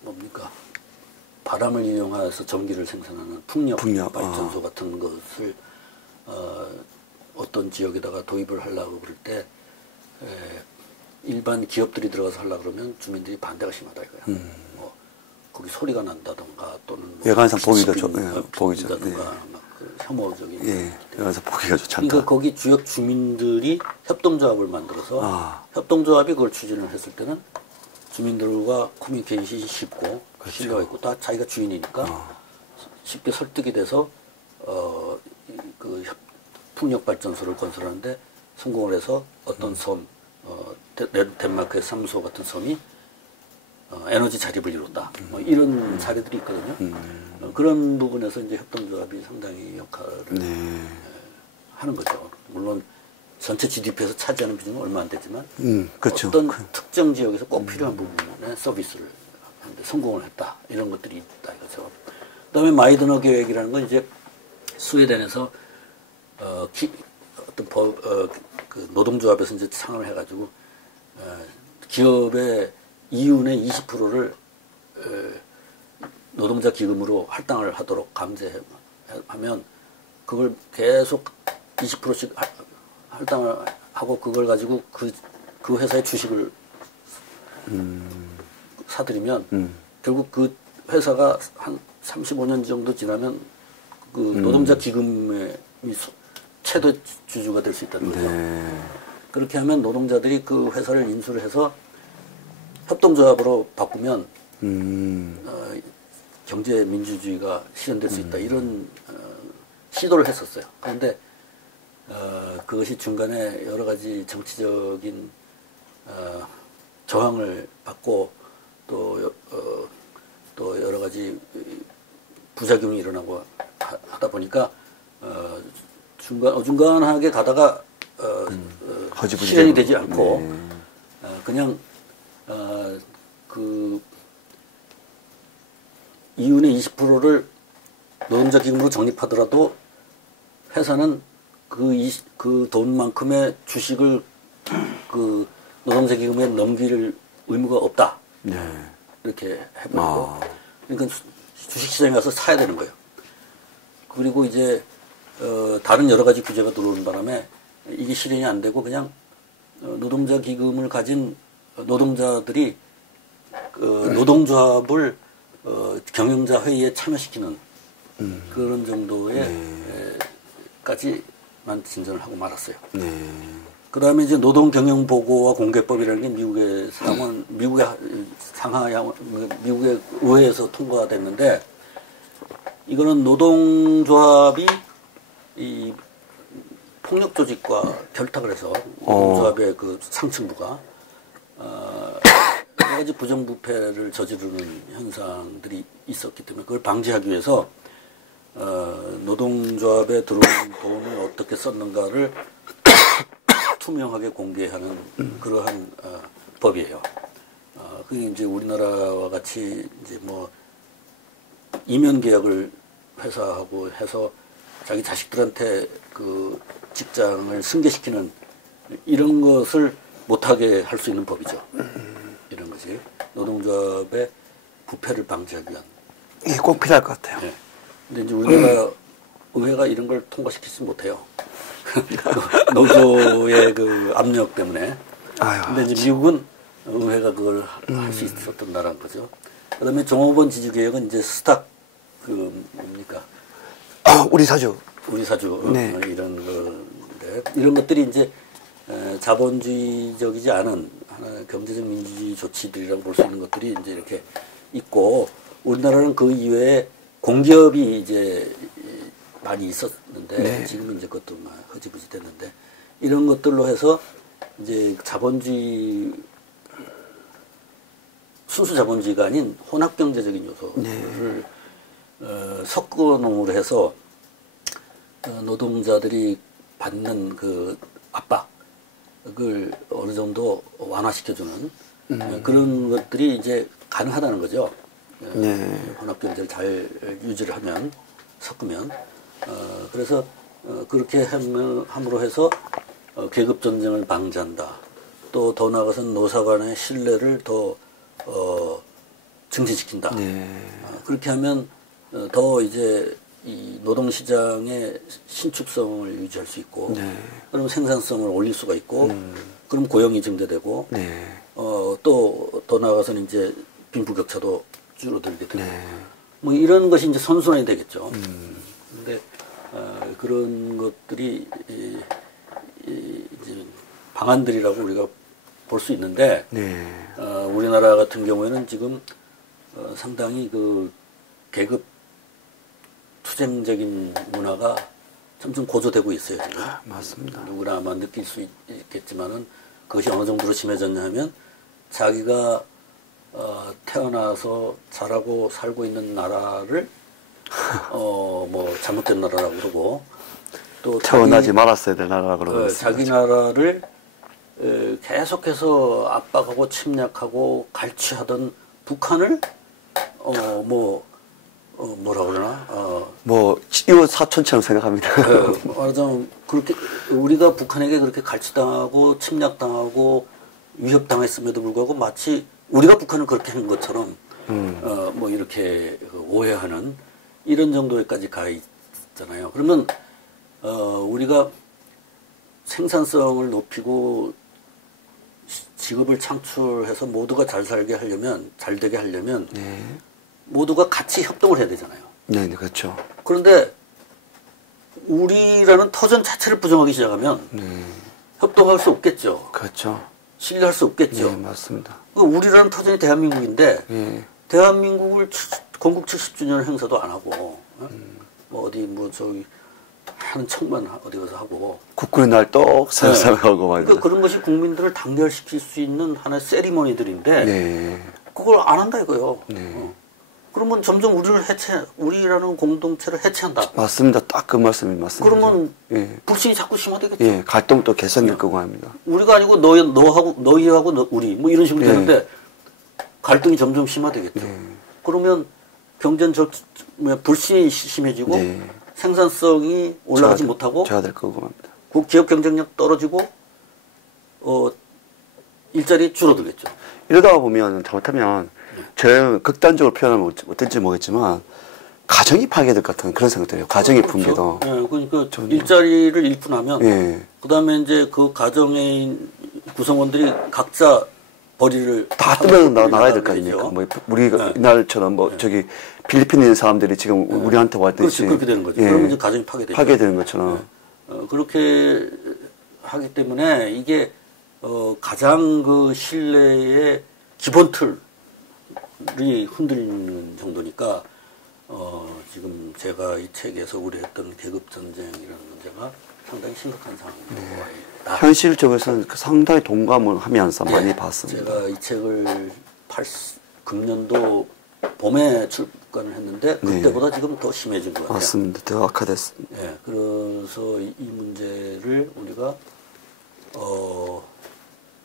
뭡니까, 바람을 이용해서 전기를 생산하는 풍력 발전소 같은 것을 어떤 지역에다가 도입을 하려고 그럴 때 일반 기업들이 들어가서 하려고 그러면 주민들이 반대가 심하다 이거야. 뭐 거기 소리가 난다던가 또는 뭐 외관상 보기가 보기죠. 네. 그 혐오적인. 예, 외관상 보기가 좋지 않다. 그러니까 거기 지역 주민들이 협동조합을 만들어서 협동조합이 그걸 추진을 했을 때는 주민들과 커뮤니케이션이 쉽고 그렇죠. 신뢰가 있고 다 자기가 주인이니까 쉽게 설득이 돼서 그 풍력 발전소를 건설하는데 성공을 해서 어떤 섬, 덴마크의 삼소 같은 섬이 에너지 자립을 이뤘다. 뭐 이런 사례들이 있거든요. 그런 부분에서 이제 협동조합이 상당히 역할을 하는 거죠. 물론 전체 GDP에서 차지하는 비중은 얼마 안 되지만 그렇죠. 어떤 특정 지역에서 꼭 필요한 부분에 서비스를 하는데 성공을 했다. 이런 것들이 있다 이거죠. 그다음에 마이드너 계획이라는 건 이제 스웨덴에서 그 노동조합에서 이제 창을 해가지고 기업의 이윤의 20%를 노동자 기금으로 할당을 하도록 감제하면 그걸 계속 20%씩 할당을 하고 그걸 가지고 그 회사의 주식을 사들이면 결국 그 회사가 한 35년 정도 지나면 그 노동자 기금의 최대 주주가 될 수 있다는 거죠. 네. 그렇게 하면 노동자들이 그 회사를 인수를 해서 협동조합으로 바꾸면 경제 민주주의가 실현될 수 있다. 이런 시도를 했었어요. 그런데 그것이 중간에 여러 가지 정치적인 저항을 받고 또 여러 가지 부작용이 일어나고 하다 보니까 어중간하게 가다가 실현이 되지 않고 그냥 그 이윤의 20%를 노동자 기금으로 적립하더라도 회사는 그 돈만큼의 주식을 그 노동자 기금에 넘길 의무가 없다. 네. 이렇게 해버리고 그러니까 주식시장에 가서 사야 되는 거예요. 그리고 이제 다른 여러 가지 규제가 들어오는 바람에 이게 실현이 안 되고 그냥 노동자 기금을 가진 노동자들이 노동조합을 경영자 회의에 참여시키는 그런 정도에까지만 진전을 하고 말았어요. 네. 그 다음에 이제 노동경영보고와 공개법이라는 게 미국의 미국의 의회에서 통과됐는데 이거는 노동조합이 이 폭력 조직과 결탁을 해서 노동조합의 그 상층부가 여러 가지 부정부패를 저지르는 현상들이 있었기 때문에 그걸 방지하기 위해서 노동조합에 들어온 돈을 어떻게 썼는가를 투명하게 공개하는 그러한 법이에요. 그게 이제 우리나라와 같이 이제 뭐 이면 계약을 회사하고 해서 자기 자식들한테 그 직장을 승계시키는 이런 것을 못하게 할 수 있는 법이죠. 이런 것이 노동조합의 부패를 방지하기 위한. 이게 꼭 필요할 것 같아요. 네. 근데 이제 우리나라 의회가 이런 걸 통과시키지 못해요. 노조의 그 압력 때문에. 근데 이제 미국은 의회가 그걸 할 수 있었던 나라인 거죠. 그 다음에 종업원 지주계획은 이제 스탁, 뭡니까? 우리 사주. 네. 이런 건데, 이런 것들이 이제 자본주의적이지 않은 하나의 경제적 민주주의 조치들이라고 볼 수 있는 것들이 이제 이렇게 있고, 우리나라는 그 이외에 공기업이 이제 많이 있었는데, 지금은 이제 그것도 막 흐지부지 됐는데, 이런 것들로 해서 이제 자본주의 순수 자본주의가 아닌 혼합 경제적인 요소를 섞어놓으로 해서 노동자들이 받는 그 압박을 어느 정도 완화시켜주는 그런 것들이 이제 가능하다는 거죠. 혼합 경제를 잘 유지를 하면, 섞으면. 그래서 그렇게 함으로 해서 계급 전쟁을 방지한다. 또 더 나아가서는 노사 간의 신뢰를 더 증진시킨다. 그렇게 하면 더 이제 이 노동시장의 신축성을 유지할 수 있고, 그럼 생산성을 올릴 수가 있고, 그럼 고용이 증대되고, 또 더 나아가서는 이제 빈부격차도 줄어들게 되고, 뭐 이런 것이 이제 선순환이 되겠죠. 근데 그런 것들이 이제 방안들이라고 우리가 볼 수 있는데, 우리나라 같은 경우에는 지금 상당히 그 계급 투쟁적인 문화가 점점 고조되고 있어요. 지금. 맞습니다. 누구나 아마 느낄 수 있겠지만은 그것이 어느 정도로 심해졌냐 하면 자기가 태어나서 자라고 살고 있는 나라를 뭐 잘못된 나라라고 그러고, 또 태어나지 말았어야 될 나라라고 그러고 자기 나라를 계속해서 압박하고 침략하고 갈취하던 북한을 뭐라 그러나 뭐 이웃 사촌처럼 생각합니다. 말하자면 그렇게 우리가 북한에게 그렇게 갈취당하고 침략당하고 위협당했음에도 불구하고 마치 우리가 북한을 그렇게 한 것처럼 뭐 이렇게 오해하는 이런 정도에까지 가 있잖아요. 그러면 우리가 생산성을 높이고 직업을 창출해서 모두가 잘 살게 하려면, 잘 되게 하려면 모두가 같이 협동을 해야 되잖아요. 네, 그렇죠. 그런데 우리라는 터전 자체를 부정하기 시작하면 협동할 수 없겠죠. 그렇죠. 신뢰할 수 없겠죠. 네, 맞습니다. 우리라는 터전이 대한민국인데 대한민국을 건국 70주년 행사도 안 하고 뭐 어디 뭐 저기 하는 척만 어디 가서 하고 국군의 날 떡 생각하고 말이죠. 그러니까 그런 것이 국민들을 단결시킬 수 있는 하나의 세리머니들인데 그걸 안 한다 이거요. 그러면 점점 우리라는 공동체를 해체한다. 맞습니다. 딱 그 말씀이 맞습니다. 그러면 불신이 자꾸 심화되겠죠. 예, 갈등도 개선될 거고 합니다. 우리가 아니고 너희하고 우리 뭐 이런 식으로 되는데 갈등이 점점 심화되겠죠. 그러면 불신이 심해지고 생산성이 올라가지 못하고 저하될 거고 합니다. 그 기업 경쟁력 떨어지고 일자리 줄어들겠죠. 이러다가 보면 잘못하면 저는 극단적으로 표현하면 어떨지 모르겠지만 가정이 파괴될 것 같은 그런 생각이 들어요. 가정의 붕괴도. 그러니까 일자리를 잃고 나면 그다음에 이제 그 가정의 구성원들이 각자 벌이를 다 뜨면 나가야 될 거 아닙니까? 뭐 우리가 이날처럼 뭐 저기 필리핀에 있는 사람들이 지금 우리한테 왔듯이 그렇게 되는 거죠. 그러면 이제 가정이 파괴되죠. 파괴되는 것처럼. 그렇게 하기 때문에 이게 가장 그 신뢰의 기본 틀이 흔들리는 정도니까 지금 제가 이 책에서 우려했던 계급 전쟁이라는 문제가 상당히 심각한 상황입니다. 현실적으로는 상당히 동감을 하면서 많이 봤습니다. 제가 이 책을 금년도 봄에 출간을 했는데 그때보다 지금 더 심해진 것 같아요. 맞습니다. 더 악화됐습니다. 그래서 이 문제를 우리가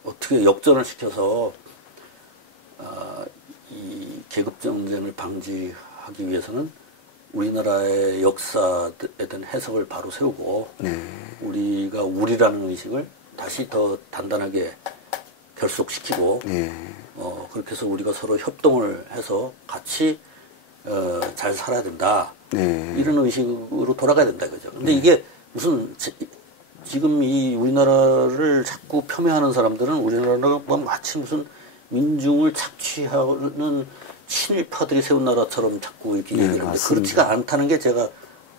어떻게 역전을 시켜서 이 계급 전쟁을 방지하기 위해서는 우리나라의 역사에 대한 해석을 바로 세우고 우리가 우리라는 의식을 다시 더 단단하게 결속시키고 그렇게 해서 우리가 서로 협동을 해서 같이 잘 살아야 된다. 이런 의식으로 돌아가야 된다 이거죠. 근데 이게 무슨 지금 이 우리나라를 자꾸 폄훼하는 사람들은 우리나라가 마치 무슨 민중을 착취하는 친일파들이 세운 나라처럼 자꾸 이렇게 얘기를 하는데 그렇지가 않다는 게 제가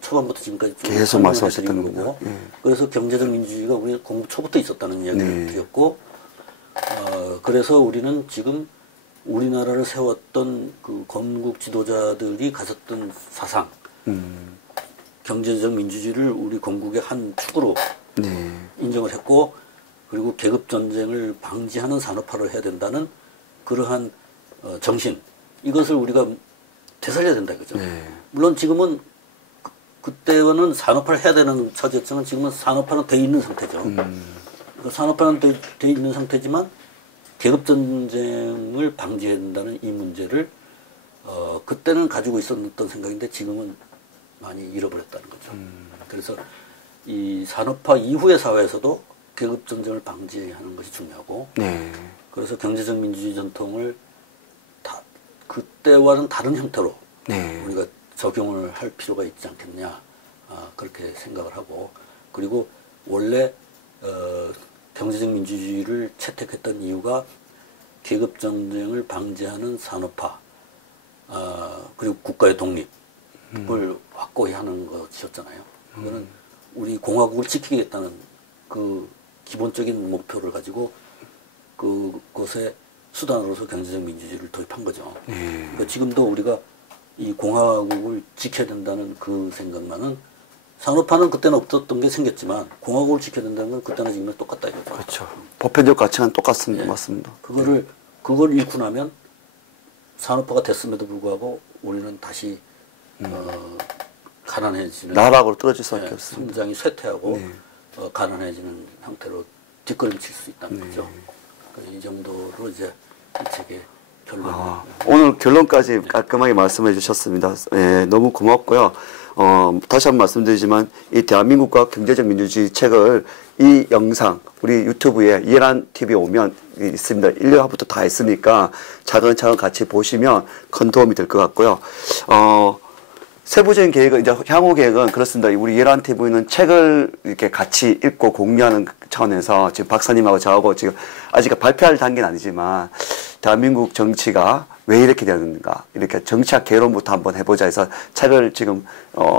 초반부터 지금까지 계속 말씀하셨던 거고. 그래서 경제적 민주주의가 우리 공부 초부터 있었다는 이야기를 드렸고 그래서 우리는 지금 우리나라를 세웠던 그 건국 지도자들이 가졌던 사상 경제적 민주주의를 우리 건국의 한 축으로 인정을 했고 그리고 계급 전쟁을 방지하는 산업화를 해야 된다는 그러한 정신 이것을 우리가 되살려야 된다 이거죠. 네. 물론 지금은 그때는 산업화를 해야 되는 처지였지만 지금은 산업화는 돼 있는 상태죠. 그 산업화는 돼 있는 상태지만 계급 전쟁을 방지해야 된다는 이 문제를 그때는 가지고 있었던 생각인데 지금은 많이 잃어버렸다는 거죠. 그래서 이 산업화 이후의 사회에서도 계급 전쟁을 방지하는 것이 중요하고, 네. 그래서 경제적 민주주의 전통을 그때와는 다른 형태로 네. 우리가 적용을 할 필요가 있지 않겠냐, 그렇게 생각을 하고, 그리고 원래 경제적 민주주의를 채택했던 이유가 계급 전쟁을 방지하는 산업화, 그리고 국가의 독립을 확고히 하는 것이었잖아요. 그거는 우리 공화국을 지키겠다는 그 기본적인 목표를 가지고 그것의 수단으로서 경제적 민주주의를 도입한 거죠. 그러니까 지금도 우리가 이 공화국을 지켜야 된다는 그 생각만은, 산업화는 그때는 없었던 게 생겼지만 공화국을 지켜야 된다는 건 그때나 지금이나 똑같다 이거죠. 그렇죠. 보편적 가치는 똑같습니다. 네. 맞습니다. 그걸 잃고 나면 산업화가 됐음에도 불구하고 우리는 다시 가난해지는, 나락으로 떨어질 수밖에 없습니다. 성장이 쇠퇴하고 네. 가난해지는 형태로 뒷걸음칠 수 있다는 거죠. 그래서 이 정도로 이제 이 책의 결론을. 오늘 결론까지 깔끔하게 말씀해 주셨습니다. 예, 너무 고맙고요. 다시 한번 말씀드리지만 이 대한민국과 경제적 민주주의 책을 이 영상 우리 유튜브에 이해란 TV 오면 있습니다. 1화부터 다 있으니까 차근차근 같이 보시면 큰 도움이 될 것 같고요. 세부적인 계획은 이제 향후 계획은 그렇습니다. 우리 이해란 TV는 책을 이렇게 같이 읽고 공유하는 차원에서 지금 박사님하고 저하고 지금 아직 발표할 단계는 아니지만 대한민국 정치가 왜 이렇게 되는가, 이렇게 정치학 개론부터 한번 해보자 해서 책을 지금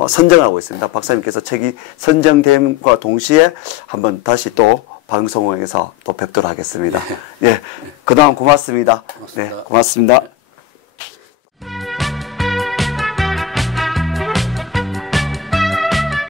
선정하고 있습니다. 박사님께서 책이 선정됨과 동시에 한번 다시 또 방송에서 또 뵙도록 하겠습니다. 예, 그동안 고맙습니다. 고맙습니다. 네, 고맙습니다.